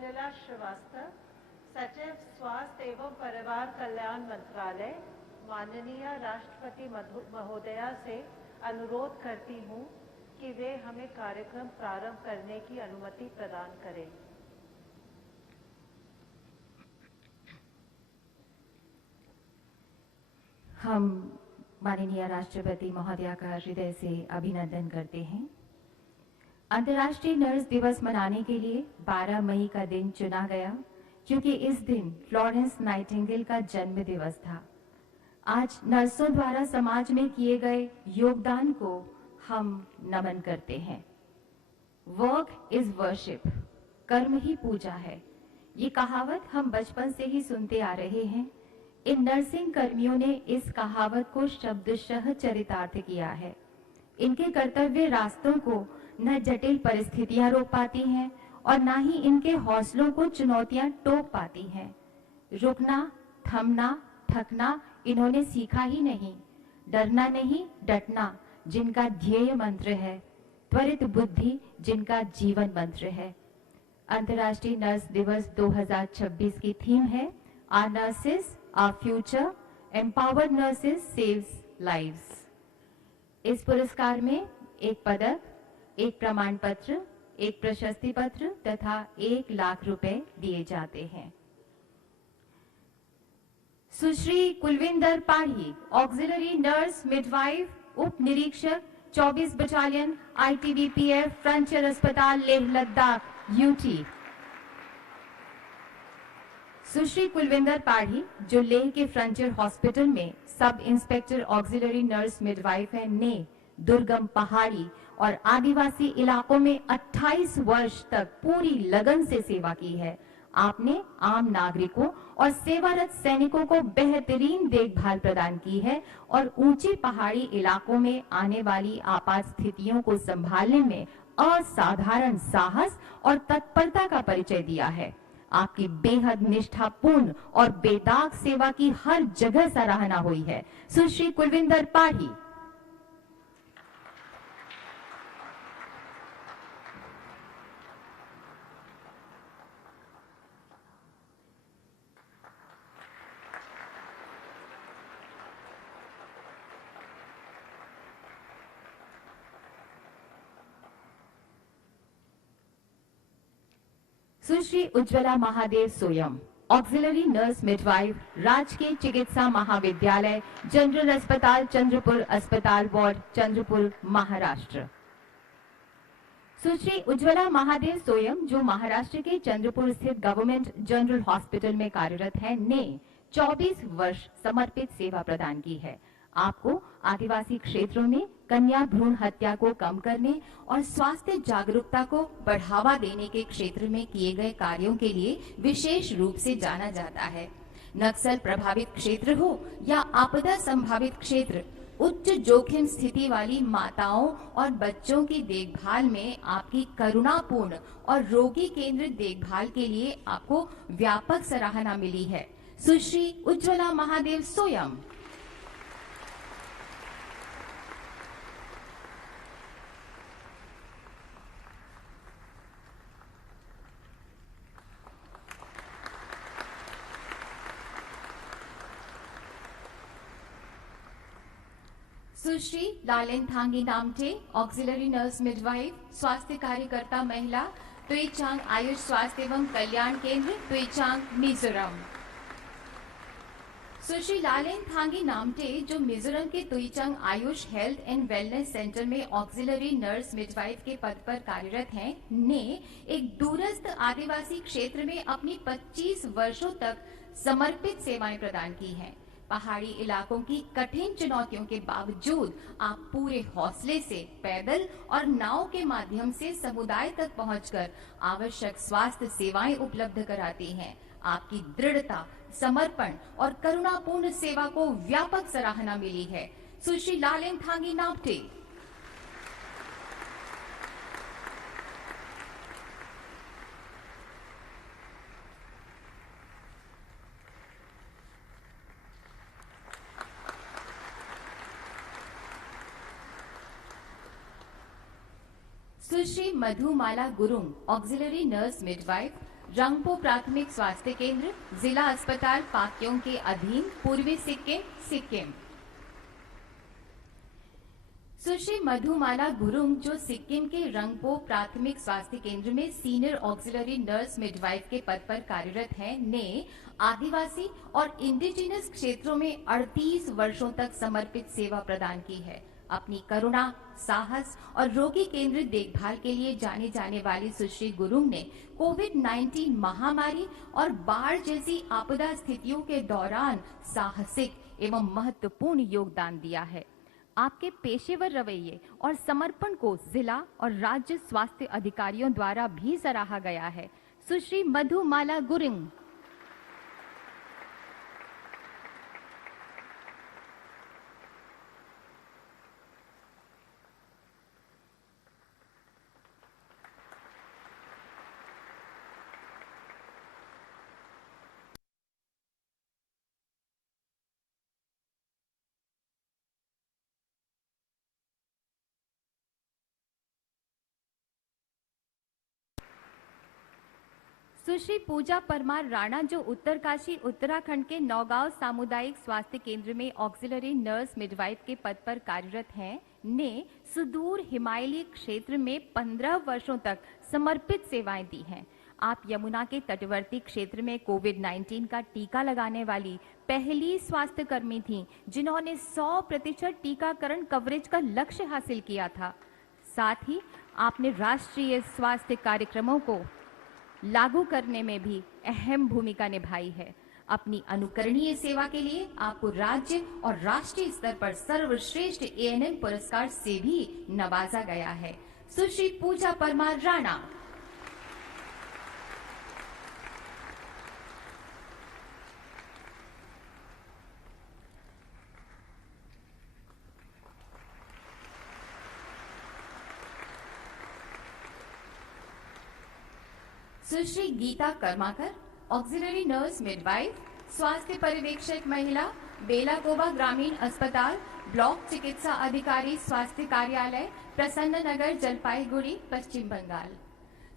पुष्पांजलि श्रीवास्तव, सचिव स्वास्थ्य एवं परिवार कल्याण मंत्रालय, माननीय राष्ट्रपति महोदया से अनुरोध करती हूं कि वे हमें कार्यक्रम प्रारंभ करने की अनुमति प्रदान करें। हम माननीय राष्ट्रपति महोदया का हृदय से अभिनंदन करते हैं। अंतर्राष्ट्रीय नर्स दिवस मनाने के लिए 12 मई का दिन चुना गया क्योंकि इस दिन फ्लोरेंस नाइटिंगेल का जन्म दिवस था। आज नर्सों द्वारा समाज में किए गए योगदान को हम नमन करते हैं। वर्क इज वर्शिप, कर्म ही पूजा है। ये कहावत हम बचपन से ही सुनते आ रहे हैं। इन नर्सिंग कर्मियों ने इस कहावत को शब्दशः चरितार्थ किया है। इनके कर्तव्य रास्तों को न जटिल परिस्थितियां रोक पाती हैं और न ही इनके हौसलों को चुनौतियां टोक पाती हैं। रुकना, थमना, थकना इन्होंने सीखा ही नहीं। डरना नहीं, डटना जिनका ध्येय मंत्र है, त्वरित बुद्धि जिनका जीवन मंत्र है। अंतर्राष्ट्रीय नर्स दिवस 2026 की थीम है our nurses, our future, empowered nurses saves lives. इस पुरस्कार में एक पदक, एक प्रमाण पत्र, एक प्रशस्ति पत्र तथा 1 लाख रुपए दिए जाते हैं। Sushri Kulwinder Padhi, auxiliary nurse midwife, उप निरीक्षक 24 बटालियन ITBPF फ्रंटियर अस्पताल लेह लद्दाख यूटी। सुश्री कुलविंदर पाढ़ी जो लेह के फ्रंटियर हॉस्पिटल में sub inspector auxiliary nurse midwife है, ने दुर्गम पहाड़ी और आदिवासी इलाकों में 28 वर्ष तक पूरी लगन से सेवा की है। आपने आम नागरिकों और सेवारत सैनिकों को बेहतरीन देखभाल प्रदान की है और ऊंचे पहाड़ी इलाकों में आने वाली आपात स्थितियों को संभालने में असाधारण साहस और तत्परता का परिचय दिया है। आपकी बेहद निष्ठापूर्ण और बेदाग सेवा की हर जगह सराहना हुई है। Sushri Kulwinder Padhi. Sushri Ujjwala Mahadev Soyam, auxiliary nurse midwife, राजकीय चिकित्सा महाविद्यालय, जनरल अस्पताल चंद्रपुर अस्पताल वार्ड, चंद्रपुर, महाराष्ट्र। सुश्री उज्ज्वला महादेव सोयम जो महाराष्ट्र के चंद्रपुर स्थित गवर्नमेंट जनरल हॉस्पिटल में कार्यरत है, ने 24 वर्ष समर्पित सेवा प्रदान की है। आपको आदिवासी क्षेत्रों में कन्या भ्रूण हत्या को कम करने और स्वास्थ्य जागरूकता को बढ़ावा देने के क्षेत्र में किए गए कार्यों के लिए विशेष रूप से जाना जाता है। नक्सल प्रभावित क्षेत्र हो या आपदा संभावित क्षेत्र, उच्च जोखिम स्थिति वाली माताओं और बच्चों की देखभाल में आपकी करुणापूर्ण और रोगी केंद्रित देखभाल के लिए आपको व्यापक सराहना मिली है। सुश्री उज्ज्वला महादेव सोयम। सुश्री Lalen Thangi नामटे, auxiliary nurse midwife, स्वास्थ्य कार्यकर्ता महिला, तुईचांग आयुष स्वास्थ्य एवं कल्याण केंद्र, तुईचांग, मिजोरम। सुश्री लालेन थांगी नामटे जो मिजोरम के Tuichang Ayush health and wellness centre में ऑक्सिलरी नर्स मिडवाइफ के पद पर कार्यरत हैं, ने एक दूरस्थ आदिवासी क्षेत्र में अपनी 25 वर्षों तक समर्पित सेवाएं प्रदान की हैं। पहाड़ी इलाकों की कठिन चुनौतियों के बावजूद आप पूरे हौसले से पैदल और नाव के माध्यम से समुदाय तक पहुंचकर आवश्यक स्वास्थ्य सेवाएं उपलब्ध कराती हैं। आपकी दृढ़ता, समर्पण और करुणापूर्ण सेवा को व्यापक सराहना मिली है। Sushri Lalen Thangi Namte. Sushri Madhumala Gurung, auxiliary nurse midwife, Rangpo प्राथमिक स्वास्थ्य केंद्र, जिला अस्पताल पाक्योंग के अधीन पूर्वी सिक्किम, सिक्किम। सुश्री मधुमाला गुरुंग, जो सिक्किम के रंगपो प्राथमिक स्वास्थ्य केंद्र में सीनियर ऑक्सिलरी नर्स मिडवाइफ के पद पर कार्यरत हैं, ने आदिवासी और इंडिजिनस क्षेत्रों में 38 वर्षों तक समर्पित सेवा प्रदान की है। अपनी करुणा, साहस और रोगी केंद्रित देखभाल के लिए जाने जाने वाली सुश्री गुरुंग ने कोविड-19 महामारी और बाढ़ जैसी आपदा स्थितियों के दौरान साहसिक एवं महत्वपूर्ण योगदान दिया है। आपके पेशेवर रवैये और समर्पण को जिला और राज्य स्वास्थ्य अधिकारियों द्वारा भी सराहा गया है। सुश्री मधुमाला गुरुंग। सुश्री पूजा परमार राणा, जो उत्तरकाशी उत्तराखंड के नौगांव सामुदायिक स्वास्थ्य केंद्र में ऑक्सिलरी नर्स मिडवाइफ के पद पर कार्यरत हैं, ने सुदूर हिमालयी क्षेत्र में 15 वर्षों तक समर्पित सेवाएं दी हैं। आप यमुना के तटवर्ती क्षेत्र में कोविड-19 का टीका लगाने वाली पहली स्वास्थ्य कर्मी थीं, जिन्होंने 100% टीकाकरण कवरेज का लक्ष्य हासिल किया था। साथ ही आपने राष्ट्रीय स्वास्थ्य कार्यक्रमों को लागू करने में भी अहम भूमिका निभाई है। अपनी अनुकरणीय सेवा के लिए आपको राज्य और राष्ट्रीय स्तर पर सर्वश्रेष्ठ ANM पुरस्कार से भी नवाजा गया है। Sushri Pooja Parmar Rana. Sushri Geeta Karmakar, auxiliary nurse midwife, स्वास्थ्य पर्यवेक्षक महिला, बेलाकोबा ग्रामीण अस्पताल, ब्लॉक चिकित्सा अधिकारी स्वास्थ्य कार्यालय, प्रसन्न नगर, जलपाईगुड़ी, पश्चिम बंगाल।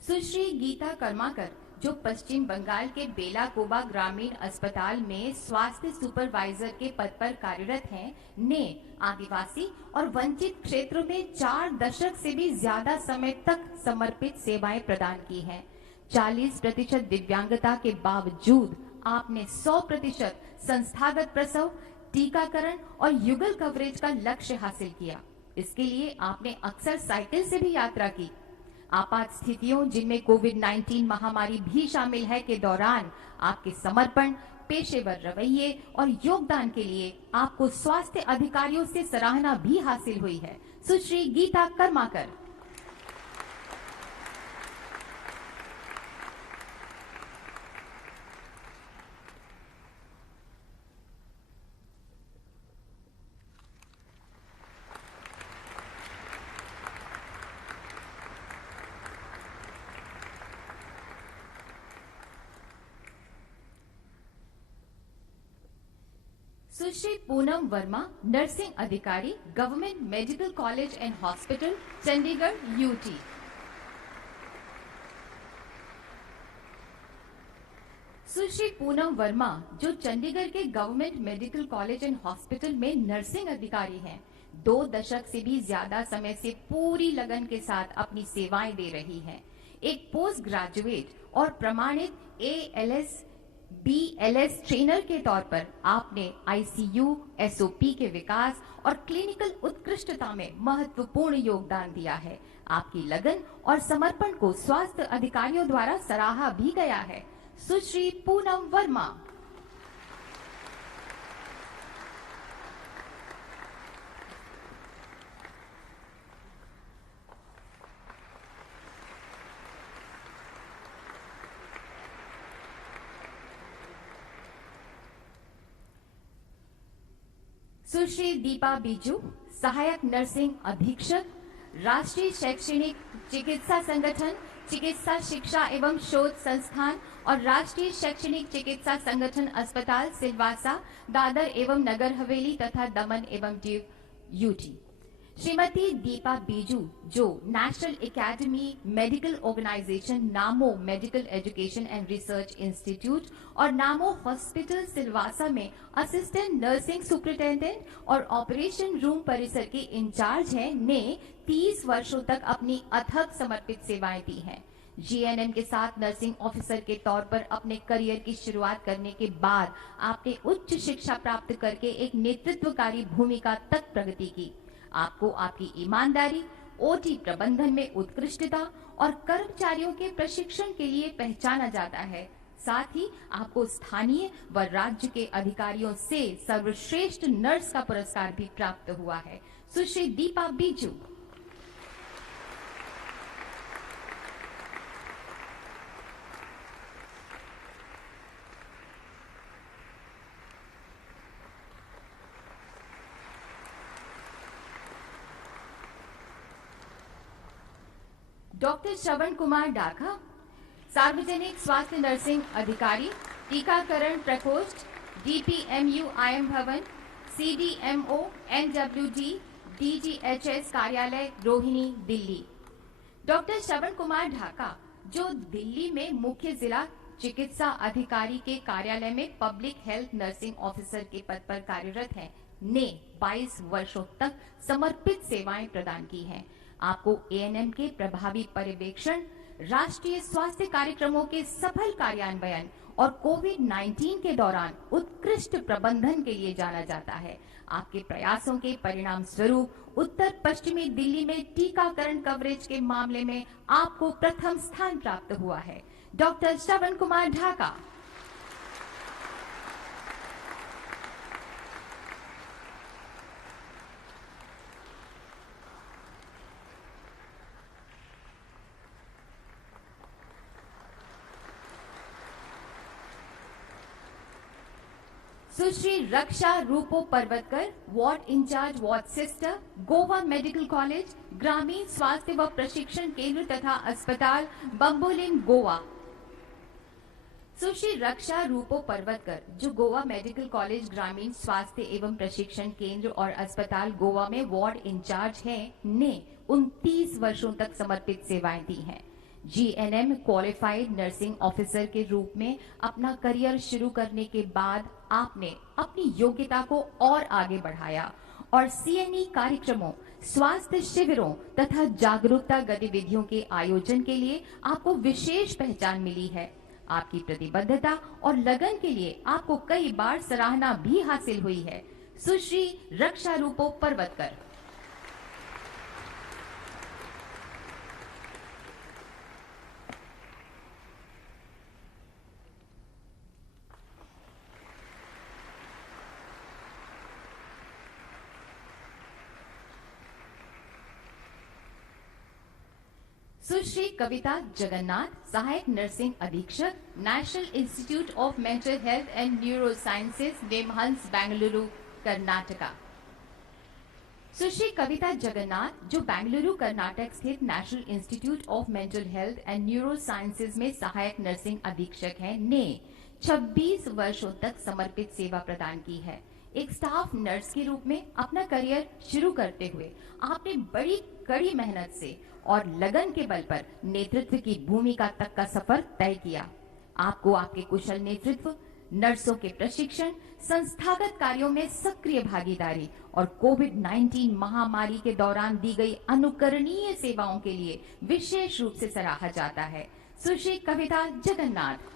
सुश्री गीता कर्माकर, जो पश्चिम बंगाल के बेलाकोबा ग्रामीण अस्पताल में स्वास्थ्य सुपरवाइजर के पद पर कार्यरत हैं, ने आदिवासी और वंचित क्षेत्रों में 4 दशक से भी ज्यादा समय तक समर्पित सेवाएं प्रदान की हैं। 40% दिव्यांगता के बावजूद आपने 100% संस्थागत प्रसव, टीकाकरण और युगल कवरेज का लक्ष्य हासिल किया। इसके लिए आपने अक्सर साइकिल से भी यात्रा की। आपात स्थितियों, जिनमें कोविड-19 महामारी भी शामिल है, के दौरान आपके समर्पण, पेशेवर रवैये और योगदान के लिए आपको स्वास्थ्य अधिकारियों से सराहना भी हासिल हुई है। सुश्री गीता कर्माकर। सुश्री पूनम वर्मा, नर्सिंग अधिकारी, government medical college and hospital, Chandigarh, UT. Sushri Poonam Verma, जो चंडीगढ़ के government medical college and hospital में नर्सिंग अधिकारी हैं, 2 दशक से भी ज्यादा समय से पूरी लगन के साथ अपनी सेवाएं दे रही हैं। एक पोस्ट ग्रेजुएट और प्रमाणित ALS BLS ट्रेनर के तौर पर आपने ICU SOP के विकास और क्लिनिकल उत्कृष्टता में महत्वपूर्ण योगदान दिया है। आपकी लगन और समर्पण को स्वास्थ्य अधिकारियों द्वारा सराहा भी गया है। सुश्री पूनम वर्मा। सुश्री दीपा बीजू, सहायक नर्सिंग अधीक्षक, राष्ट्रीय शैक्षणिक चिकित्सा संगठन, चिकित्सा शिक्षा एवं शोध संस्थान और राष्ट्रीय शैक्षणिक चिकित्सा संगठन अस्पताल, सिलवासा, दादर एवं नगर हवेली तथा दमन एवं दीव, यूटी। श्रीमती दीपा बीजू, जो नेशनल एकेडमी मेडिकल ऑर्गेनाइजेशन नामो medical education and research institute और नामो हॉस्पिटल सिलवासा में असिस्टेंट नर्सिंग सुपरिटेंडेंट और ऑपरेशन रूम परिसर के इंचार्ज हैं, ने 30 वर्षों तक अपनी अथक समर्पित सेवाएं दी हैं। जीएनएम के साथ नर्सिंग ऑफिसर के तौर पर अपने करियर की शुरुआत करने के बाद आपने उच्च शिक्षा प्राप्त करके एक नेतृत्वकारी भूमिका तक प्रगति की। आपको आपकी ईमानदारी, ओटी प्रबंधन में उत्कृष्टता और कर्मचारियों के प्रशिक्षण के लिए पहचाना जाता है। साथ ही आपको स्थानीय व राज्य के अधिकारियों से सर्वश्रेष्ठ नर्स का पुरस्कार भी प्राप्त हुआ है। सुश्री दीपा बीजू। डॉक्टर श्रवण कुमार ढाका, सार्वजनिक स्वास्थ्य नर्सिंग अधिकारी, टीकाकरण प्रकोष्ठ, डीपीएमयू आईएम भवन, सीडीएमओ एनडब्ल्यूडी डीजीएचएस कार्यालय रोहिणी, दिल्ली। डॉक्टर श्रवण कुमार ढाका, जो दिल्ली में मुख्य जिला चिकित्सा अधिकारी के कार्यालय में पब्लिक हेल्थ नर्सिंग ऑफिसर के पद पर कार्यरत हैं, ने 22 वर्षों तक समर्पित सेवाएं प्रदान की हैं। आपको एएनएम के प्रभावी पर्यवेक्षण, राष्ट्रीय स्वास्थ्य कार्यक्रमों के सफल कार्यान्वयन और कोविड-19 के दौरान उत्कृष्ट प्रबंधन के लिए जाना जाता है। आपके प्रयासों के परिणाम स्वरूप उत्तर पश्चिमी दिल्ली में टीकाकरण कवरेज के मामले में आपको प्रथम स्थान प्राप्त हुआ है। डॉक्टर श्रवण कुमार ढाका। सुश्री रक्षा रूपो Parvatkar, ward in charge ward sister, Goa medical college, ग्रामीण स्वास्थ्य व प्रशिक्षण केंद्र तथा अस्पताल, बम्बोलिम, गोवा। सुश्री रक्षा रूपो पर्वतकर, जो गोवा मेडिकल कॉलेज, ग्रामीण स्वास्थ्य एवं प्रशिक्षण केंद्र और अस्पताल गोवा में वार्ड इंचार्ज हैं, ने 29 वर्षों तक समर्पित सेवाएं दी हैं। जीएनएम क्वालिफाइड नर्सिंग ऑफिसर के रूप में अपना करियर शुरू करने के बाद आपने अपनी योग्यता को और आगे बढ़ाया और सीएनई कार्यक्रमों, स्वास्थ्य शिविरों तथा जागरूकता गतिविधियों के आयोजन के लिए आपको विशेष पहचान मिली है। आपकी प्रतिबद्धता और लगन के लिए आपको कई बार सराहना भी हासिल हुई है। सुश्री रक्षा रूपो पर्वतकर। सुश्री कविता जगन्नाथ, सहायक नर्सिंग अधीक्षक, national institute of mental health and neurosciences, NIMHANS, Bengaluru, Karnataka. Sushri Kavita Jagannath, जो बेंगलुरु कर्नाटक स्थित national institute of mental health and neurosciences में सहायक नर्सिंग अधीक्षक हैं, ने 26 वर्षों तक समर्पित सेवा प्रदान की है। एक स्टाफ नर्स के रूप में अपना करियर शुरू करते हुए आपने बड़ी कड़ी मेहनत से और लगन के बल पर नेतृत्व की भूमिका तक का सफर तय किया। आपको आपके कुशल नेतृत्व, नर्सों के प्रशिक्षण, संस्थागत कार्यों में सक्रिय भागीदारी और कोविड-19 महामारी के दौरान दी गई अनुकरणीय सेवाओं के लिए विशेष रूप से सराहा जाता है। सुश्री कविता जगन्नाथ।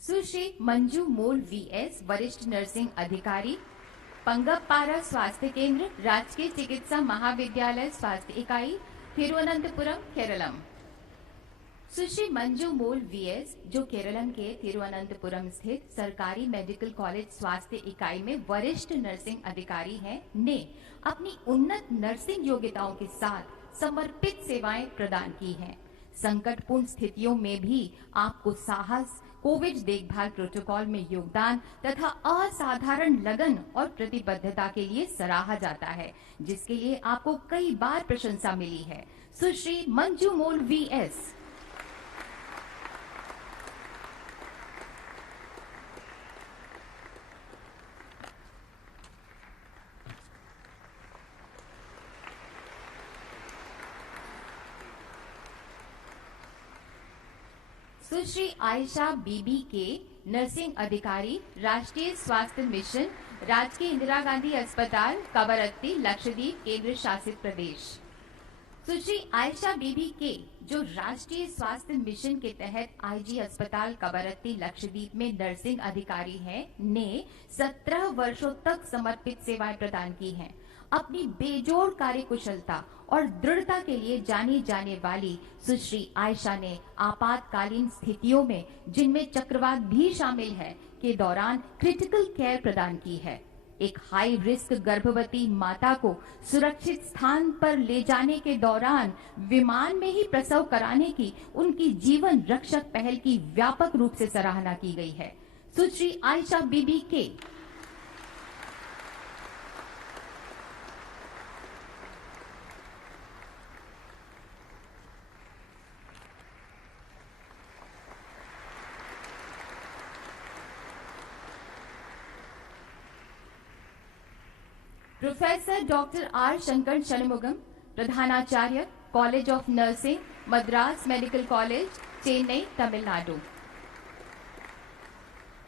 सुश्री मंजू मूल वीएस, वरिष्ठ नर्सिंग अधिकारी, पंगप्पारा स्वास्थ्य केंद्र, राजकीय चिकित्सा महाविद्यालय स्वास्थ्य इकाई, तिरुवनंतपुरम, केरलम। सुश्री मंजू मूल वीएस, जो केरलम के तिरुवनंतपुरम स्थित सरकारी मेडिकल कॉलेज स्वास्थ्य इकाई में वरिष्ठ नर्सिंग अधिकारी हैं, ने अपनी उन्नत नर्सिंग योग्यताओं के साथ समर्पित सेवाएं प्रदान की हैं। संकटपूर्ण स्थितियों में भी आपको साहस, कोविड देखभाल प्रोटोकॉल में योगदान तथा असाधारण लगन और प्रतिबद्धता के लिए सराहा जाता है, जिसके लिए आपको कई बार प्रशंसा मिली है। सुश्री मंजू मोल वीएस। सुश्री आयशा बीबी के, नर्सिंग अधिकारी, राष्ट्रीय स्वास्थ्य मिशन, राजकीय इंदिरा गांधी अस्पताल, कवरत्ती, लक्षद्वीप, केंद्र शासित प्रदेश। सुश्री आयशा बीबी के, जो राष्ट्रीय स्वास्थ्य मिशन के तहत आईजी अस्पताल कवरत्ती, लक्षद्वीप में नर्सिंग अधिकारी हैं, ने 17 वर्षों तक समर्पित सेवाएं प्रदान की हैं। अपनी बेजोड़ कार्यकुशलता और दृढ़ता के लिए जानी जाने वाली सुश्री आयशा ने आपातकालीन स्थितियों में, जिनमें चक्रवात भी शामिल है, के दौरान क्रिटिकल केयर प्रदान की है। एक हाई रिस्क गर्भवती माता को सुरक्षित स्थान पर ले जाने के दौरान विमान में ही प्रसव कराने की उनकी जीवन रक्षक पहल की व्यापक रूप से सराहना की गई है। सुश्री Ayesha Bibi K. Professor doctor R Shankar Shanmugam, प्रधानाचार्य, college of nursing, Madras medical college, Chennai, Tamil Nadu.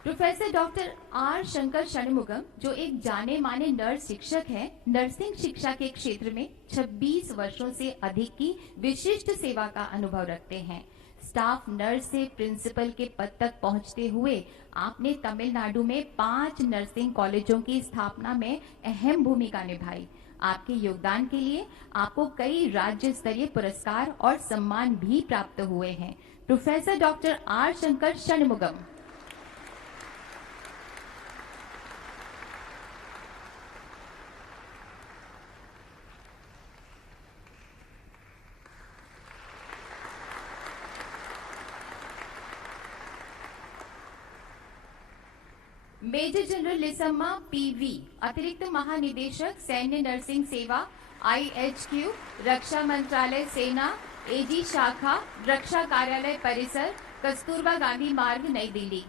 Professor doctor R Shankar Shanmugam, जो एक जाने माने नर्स शिक्षक हैं, नर्सिंग शिक्षा के क्षेत्र में 26 वर्षों से अधिक की विशिष्ट सेवा का अनुभव रखते हैं। स्टाफ नर्स से प्रिंसिपल के पद तक पहुंचते हुए आपने तमिलनाडु में 5 नर्सिंग कॉलेजों की स्थापना में अहम भूमिका निभाई। आपके योगदान के लिए आपको कई राज्य स्तरीय पुरस्कार और सम्मान भी प्राप्त हुए हैं। Professor doctor R Shankar Shanmugam. Major general Lissamma PV, अतिरिक्त महानिदेशक सैन्य नर्सिंग सेवा, आईएचक्यू, रक्षा मंत्रालय, सेना, एजी शाखा, रक्षा कार्यालय परिसर, कस्तूरबा गांधी मार्ग, नई Delhi.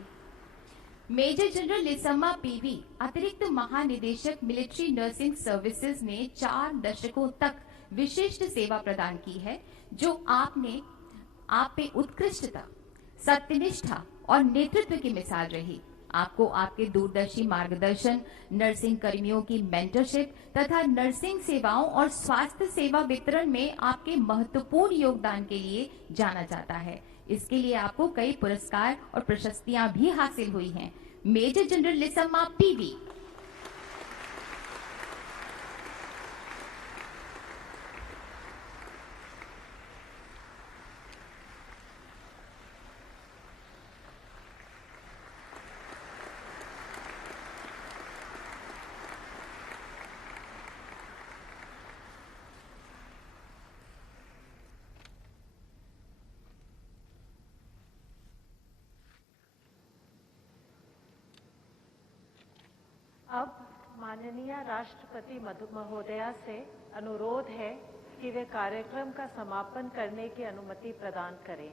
Major general Lissamma PV, अतिरिक्त महानिदेशक मिलिट्री नर्सिंग सर्विसेज ने 4 दशकों तक विशिष्ट सेवा प्रदान की है, जो आप पे उत्कृष्टता, सत्यनिष्ठा और नेतृत्व की मिसाल रही। आपको आपके दूरदर्शी मार्गदर्शन, नर्सिंग कर्मियों की मेंटरशिप तथा नर्सिंग सेवाओं और स्वास्थ्य सेवा वितरण में आपके महत्वपूर्ण योगदान के लिए जाना जाता है। इसके लिए आपको कई पुरस्कार और प्रशस्तियां भी हासिल हुई हैं। Major general Lissamma PV. अब माननीय राष्ट्रपति महोदया से अनुरोध है कि वे कार्यक्रम का समापन करने की अनुमति प्रदान करें।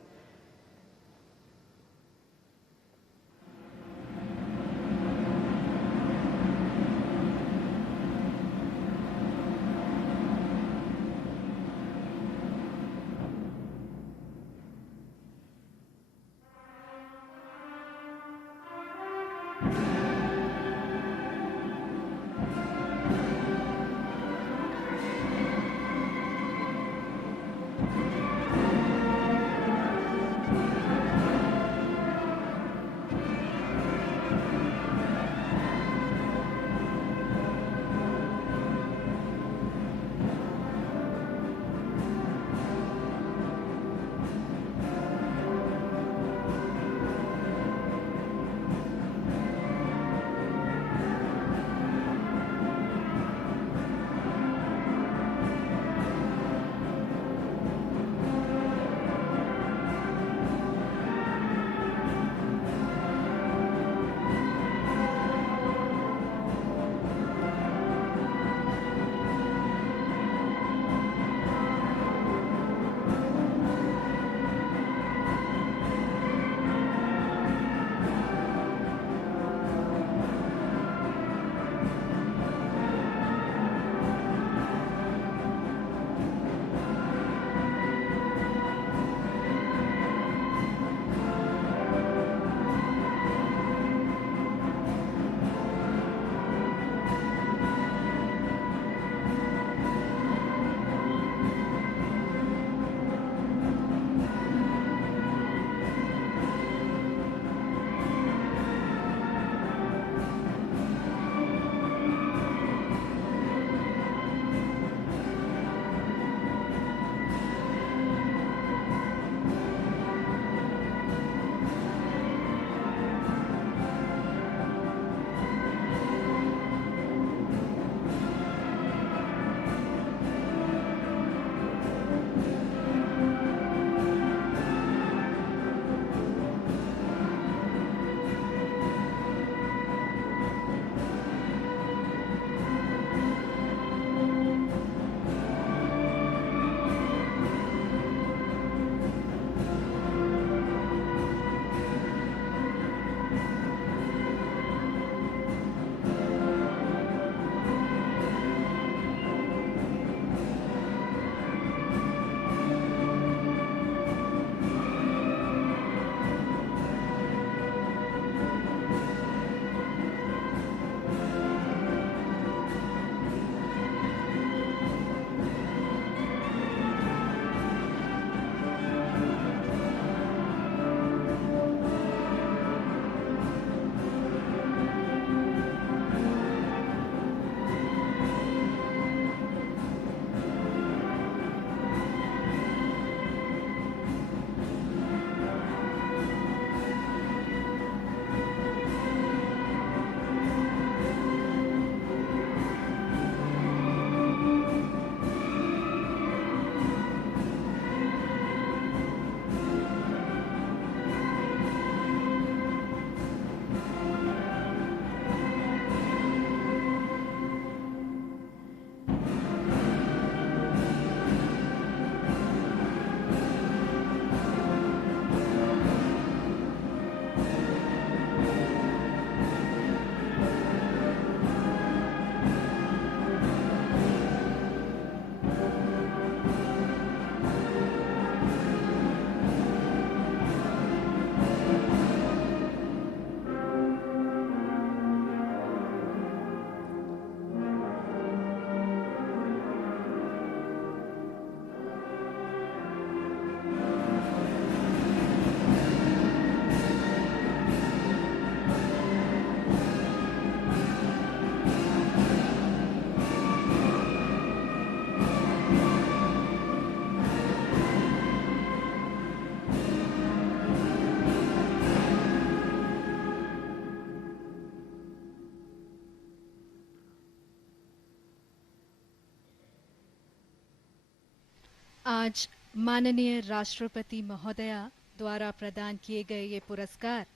आज माननीय राष्ट्रपति महोदया द्वारा प्रदान किए गए ये पुरस्कार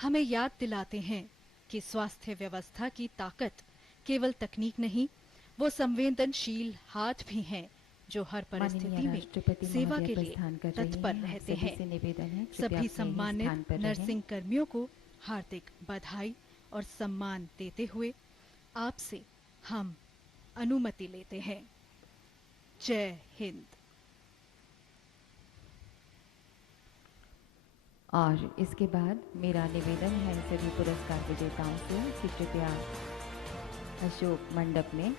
हमें याद दिलाते हैं कि स्वास्थ्य व्यवस्था की ताकत केवल तकनीक नहीं, वो संवेदनशील हाथ भी हैं जो हर परिस्थिति माननीय में राष्ट्रपति सेवा महोदय के लिए प्रस्थान कर रही तत्पर हैं। आप रहते सभी हैं। से निवेदन है, कृपया सभी अपने ही स्थान सम्मानित पर रहें। नर्सिंग कर्मियों को हार्दिक बधाई और सम्मान देते हुए आपसे हम अनुमति लेते हैं। जय हिंद। और इसके बाद मेरा निवेदन है सभी पुरस्कार विजेताओं से कि कृपया अशोक मंडप में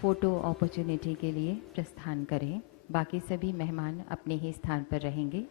फोटो अपॉर्चुनिटी के लिए प्रस्थान करें। बाकी सभी मेहमान अपने ही स्थान पर रहेंगे।